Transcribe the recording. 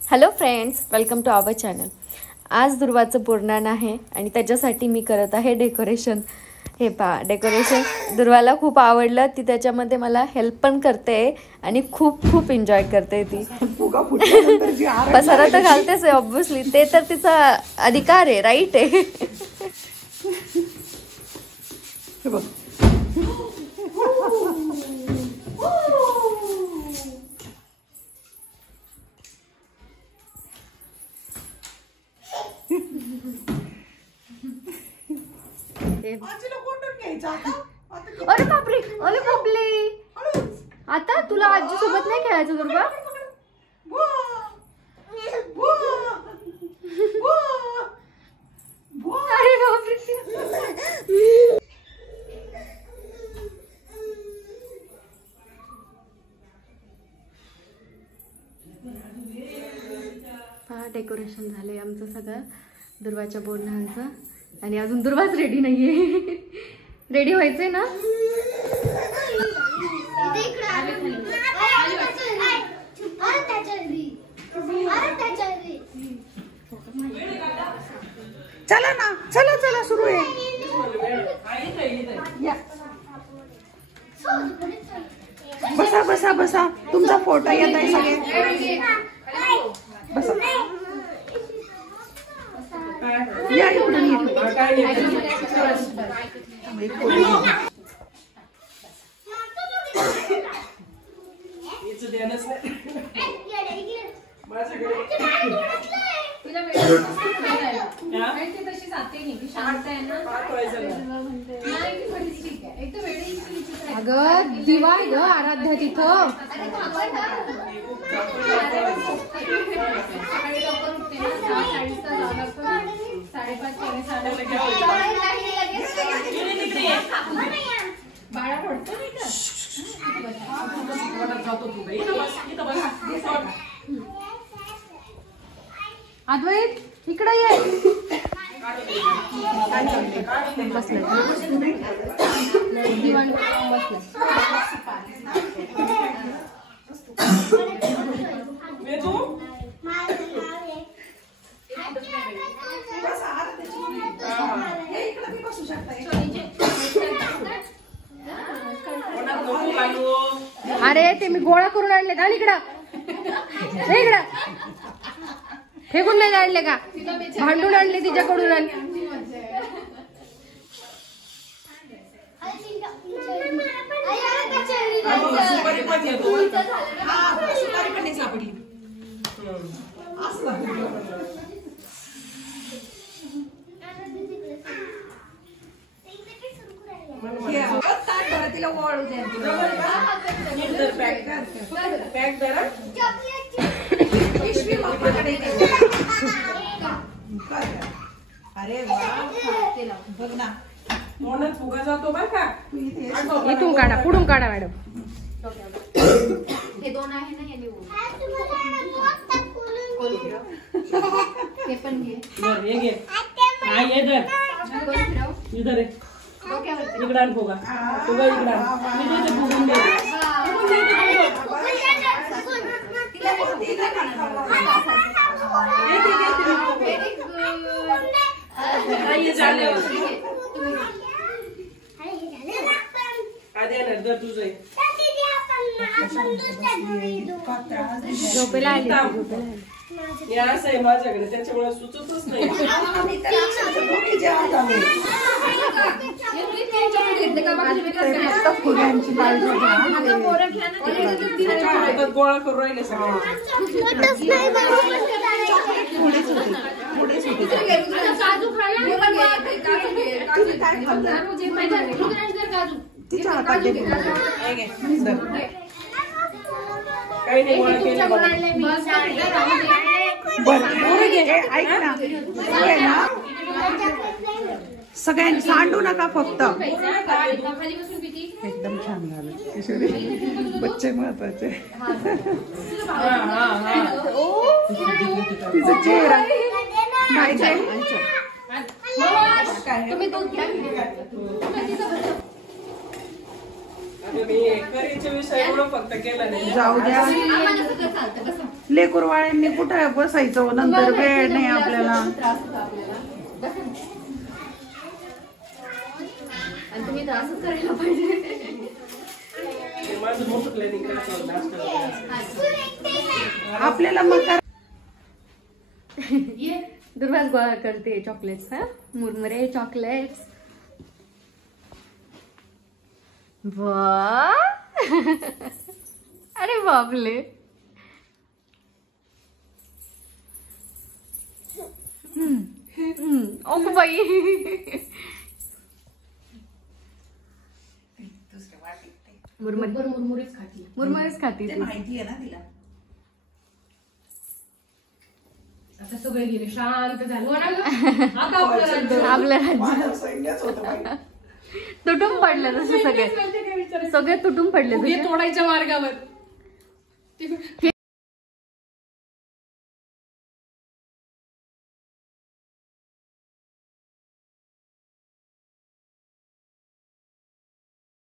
Hello friends, welcome to our channel. आज दुर्वाचं बोरनान आहे आणि त्याच्यासाठी मी करत आहे डेकोरेशन. हे पहा, डेकोरेशन दुर्वाला खूप आवडलं. ती त्याच्यामध्ये मला हेल्प पण करते आणि खूप खूप एन्जॉय करते. ती पसारा तर घालतेच आहे ऑब्व्हियसली, ते तर तिचा अधिकार आहे, राईट आहे. अरे बापरे, अरे बापले, आता तुला आजी सोबत नाही खेळायचं दुर्गा. अरे बापरे, हा डेकोरेशन झालंय आमचं सगळं दुर्वाच्या बोरन्हांचं. आणि अजून दुर्वाच रेडी नाहीये. रेडी व्हायचंय ना. चला ना, चला चला, सुरू आहे. बसा बसा बसा, तुमचा फोटो येत आहे सगळे. बसा या इकडून अगं दिवा ग आराध्या तिथं. अद्वैत इकडे ये. अरे ते मी गोळा करून आणले का इकडं. इकडं फेकून नाही आणले का, भांडून आणले तिच्याकडून. तिला वळू द्या. अरे बघ ना, मोनात फुगा जातो बरं का. इथून काढा, पुढून काढा मॅडम. हे दोन आहे ना, यांनी ते पण घे. ये घे. हा ये इधर. इधर आहे. इकडे आण फुगा. फुगा इकडे आण. मी देते फुगून दे. ये झाले. आधी येणार दर तुझं आहे. झोपेला आली. या असं आहे माझ्याकडे, त्याच्यामुळे सुचतच नाही. फुलांची गोळा करून राहिले सगळे. तिच्या हातात काही नाही गोळा केलं ऐक ना, सगळ्यांनी सांडू नका फक्त. एकदम छान झालं किशोरी. बच्चे महत्वाचे. तिचा चेहरा तुम्ही दूध घ्या. अगं मी करीच्या विषयावर फक्त केलं नाही. जाऊ द्या आम्हाला सगळं चालतं बसा. लेकरवाळ्यांनी कुठं बसायचं नंतर वेळ नाही आपल्याला. त्रास होतो आपल्याला बसा ना. आणि तुम्ही त्रासच करायला पाहिजे. ते माझं मोठं प्लॅनिंग करायचं नाश्ता. आपल्याला मग ये दुर्वाच गोळा करते चॉकलेट्स. हा मुरमुरे चॉकलेट्स. वा अरे बापले. ओ बाई मुरमुरीच खाती. मुरमुरेच खाती ती. माहिती आहे ना तिला. आता सगळे गेले शांत झालं. हो ना गं? आता आपलं राज्य. आपलं राज्य माझं सैन्यच होतं बाई. तुटून पडले तसे सगळे तुटून पडले फुगे तोडायच्या मार्गावर.